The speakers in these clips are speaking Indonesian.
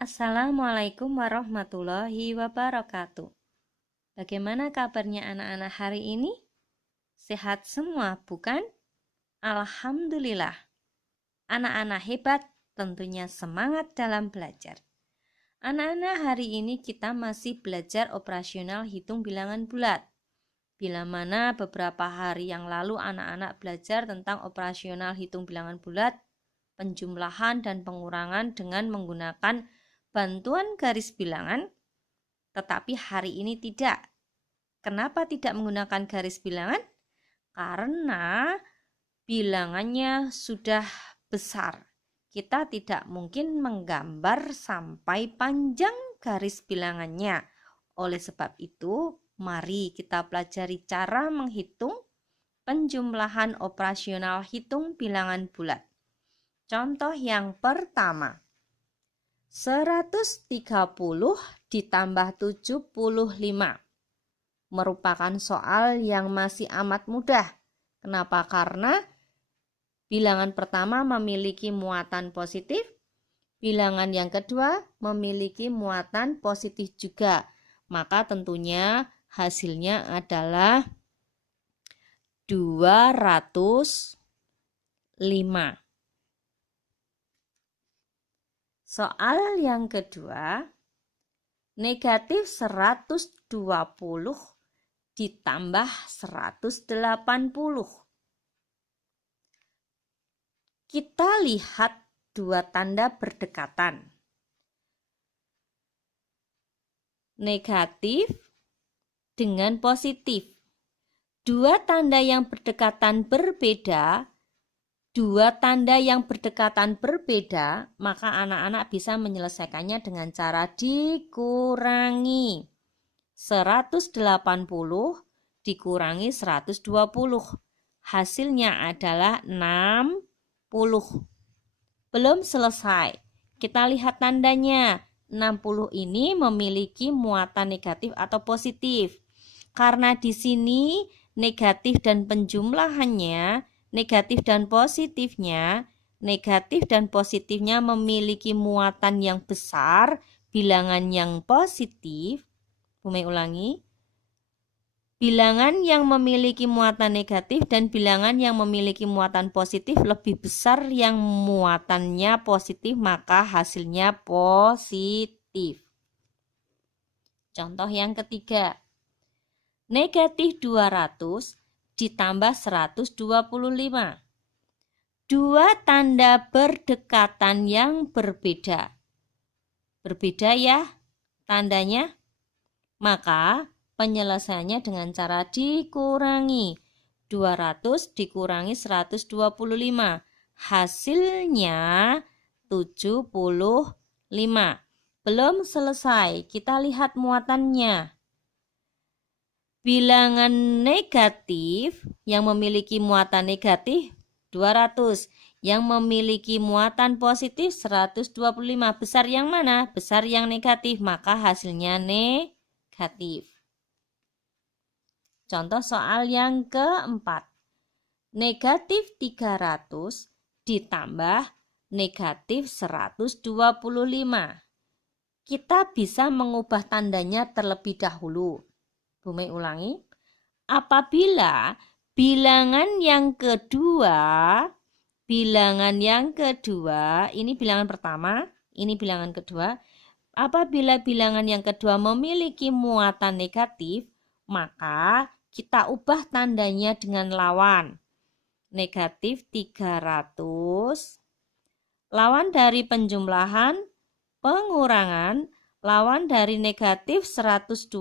Assalamualaikum warahmatullahi wabarakatuh. Bagaimana kabarnya anak-anak hari ini? Sehat semua, bukan? Alhamdulillah. Anak-anak hebat, tentunya semangat dalam belajar. Anak-anak, hari ini kita masih belajar operasional hitung bilangan bulat. Bila mana beberapa hari yang lalu anak-anak belajar tentang operasional hitung bilangan bulat, penjumlahan dan pengurangan dengan menggunakan bantuan garis bilangan, tetapi hari ini tidak. Kenapa tidak menggunakan garis bilangan? Karena bilangannya sudah besar. Kita tidak mungkin menggambar sampai panjang garis bilangannya. Oleh sebab itu, mari kita pelajari cara menghitung penjumlahan operasional hitung bilangan bulat. Contoh yang pertama, 130 ditambah 75 merupakan soal yang masih amat mudah. Kenapa? Karena bilangan pertama memiliki muatan positif, bilangan yang kedua memiliki muatan positif juga. Maka tentunya hasilnya adalah 205. Soal yang kedua, negatif 120 ditambah 180. Kita lihat dua tanda berdekatan. Negatif dengan positif. Dua tanda yang berdekatan berbeda, maka anak-anak bisa menyelesaikannya dengan cara dikurangi. 180 dikurangi 120. Hasilnya adalah 60. Belum selesai. Kita lihat tandanya. 60 ini memiliki muatan negatif atau positif. Karena di sini negatif dan penjumlahannya, negatif dan positifnya memiliki muatan yang besar, bilangan yang positif. Bumi ulangi. Bilangan yang memiliki muatan negatif dan bilangan yang memiliki muatan positif lebih besar yang muatannya positif, maka hasilnya positif. Contoh yang ketiga. Negatif 200 ditambah 125. Dua tanda berdekatan yang berbeda. Berbeda ya tandanya? Maka penyelesaiannya dengan cara dikurangi. 200 dikurangi 125. Hasilnya 75. Belum selesai. Kita lihat muatannya. Bilangan negatif yang memiliki muatan negatif 200. Yang memiliki muatan positif 125. Besar yang mana? Besar yang negatif. Maka hasilnya negatif. Contoh soal yang keempat. Negatif 300 ditambah negatif 125. Kita bisa mengubah tandanya terlebih dahulu. Bumi ulangi. Apabila bilangan yang kedua, ini bilangan pertama, ini bilangan kedua. Apabila bilangan yang kedua memiliki muatan negatif, maka kita ubah tandanya dengan lawan. Negatif 300, lawan dari penjumlahan, pengurangan, lawan dari negatif 125,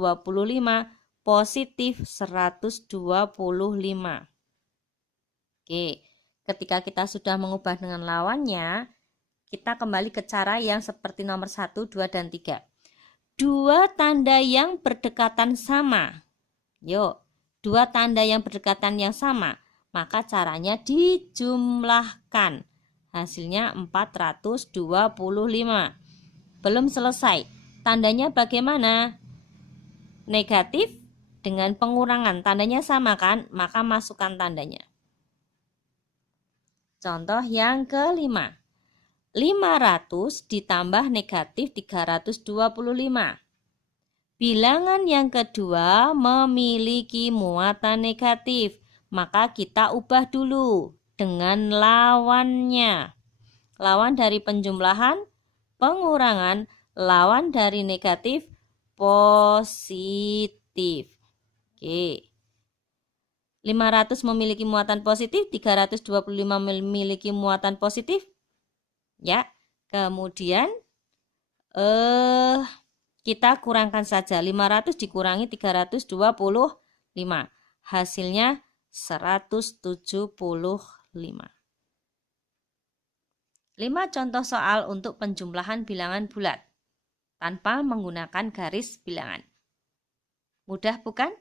positif 125. Oke, ketika kita sudah mengubah dengan lawannya, kita kembali ke cara yang seperti nomor 1, 2, dan 3. Dua tanda yang berdekatan sama. Yuk, dua tanda yang berdekatan yang sama. Maka caranya dijumlahkan. Hasilnya 425. Belum selesai. Tandanya bagaimana? Negatif dengan pengurangan. Tandanya sama kan? Maka masukkan tandanya. Contoh yang kelima. 500 ditambah negatif 325. Bilangan yang kedua memiliki muatan negatif, maka kita ubah dulu dengan lawannya. Lawan dari penjumlahan, pengurangan, lawan dari negatif, positif. Oke. 500 memiliki muatan positif, 325 memiliki muatan positif. Ya, kemudian kita kurangkan saja 500 dikurangi 325. Hasilnya 175. 5 contoh soal untuk penjumlahan bilangan bulat tanpa menggunakan garis bilangan. Mudah bukan?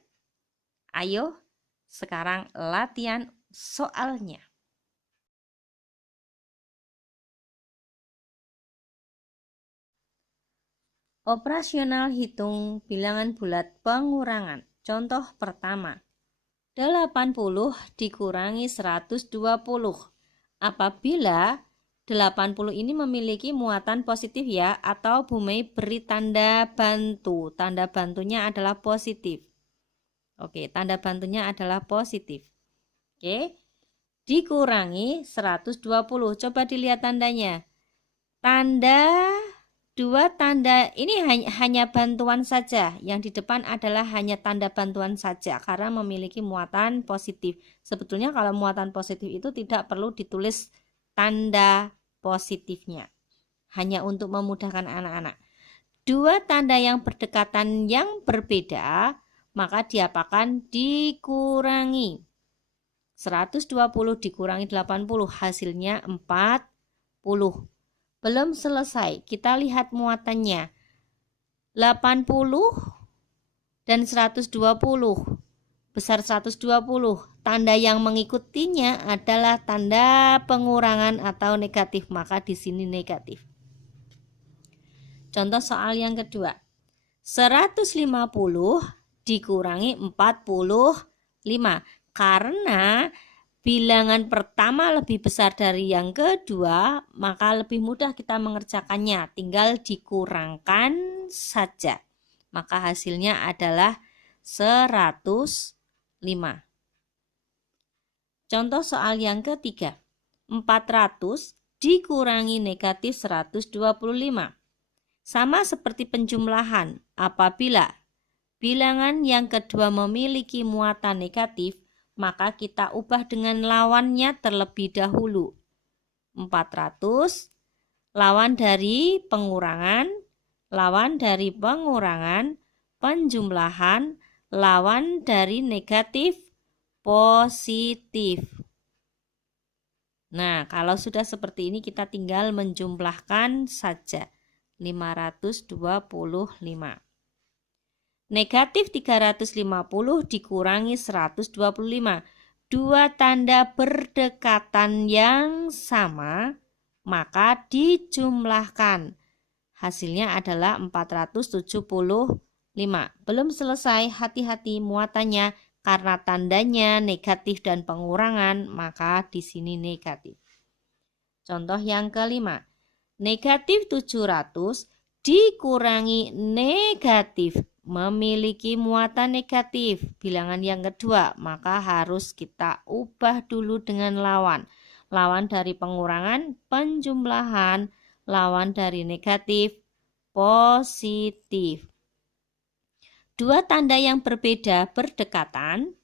Ayo sekarang latihan soalnya. Operasional hitung bilangan bulat pengurangan. Contoh pertama, 80 dikurangi 120. Apabila 80 ini memiliki muatan positif ya, atau Bu Mei beri tanda bantu. Tanda bantunya adalah positif. Oke, tanda bantunya adalah positif. Oke, dikurangi 120. Coba dilihat tandanya. Dua tanda ini hanya bantuan saja. Yang di depan adalah hanya tanda bantuan saja karena memiliki muatan positif. Sebetulnya kalau muatan positif itu tidak perlu ditulis tanda positifnya. Hanya untuk memudahkan anak-anak. Dua tanda yang berdekatan yang berbeda, maka diapakan? Dikurangi. 120 dikurangi 80, hasilnya 40. Belum selesai, kita lihat muatannya. 80 dan 120. Besar 120. Tanda yang mengikutinya adalah tanda pengurangan atau negatif, maka di sini negatif. Contoh soal yang kedua. 150 dikurangi 45. Karena bilangan pertama lebih besar dari yang kedua, maka lebih mudah kita mengerjakannya. Tinggal dikurangkan saja. Maka hasilnya adalah 105. Contoh soal yang ketiga. 400 dikurangi negatif 125. Sama seperti penjumlahan, apabila bilangan yang kedua memiliki muatan negatif, maka kita ubah dengan lawannya terlebih dahulu. 400 lawan dari pengurangan, penjumlahan, lawan dari negatif, positif. Nah, kalau sudah seperti ini kita tinggal menjumlahkan saja. 525. Negatif 350 dikurangi 125. Dua tanda berdekatan yang sama, maka dijumlahkan. Hasilnya adalah 475. Belum selesai, hati-hati muatannya karena tandanya negatif dan pengurangan, maka di sini negatif. Contoh yang kelima. Negatif 700 dikurangi negatif memiliki muatan negatif. Bilangan yang kedua, maka harus kita ubah dulu dengan lawan. Lawan dari pengurangan, penjumlahan, lawan dari negatif, positif. Dua tanda yang berbeda berdekatan,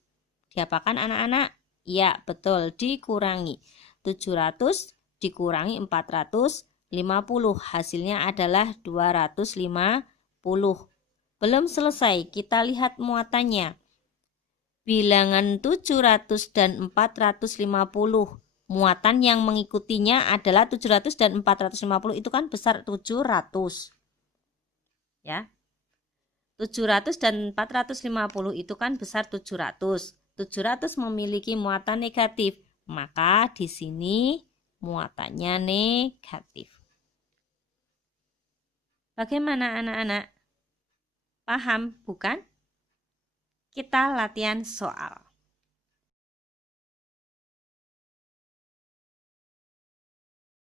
diapakan anak-anak? Ya, betul, dikurangi. 700 dikurangi 450, hasilnya adalah 250. Belum selesai, kita lihat muatannya. Bilangan 700 dan 450, muatan yang mengikutinya adalah 700 dan 450 itu kan besar 700. Ya. 700 dan 450 itu kan besar 700. 700 memiliki muatan negatif, maka di sini muatannya negatif. Bagaimana anak-anak? Paham, bukan? Kita latihan soal.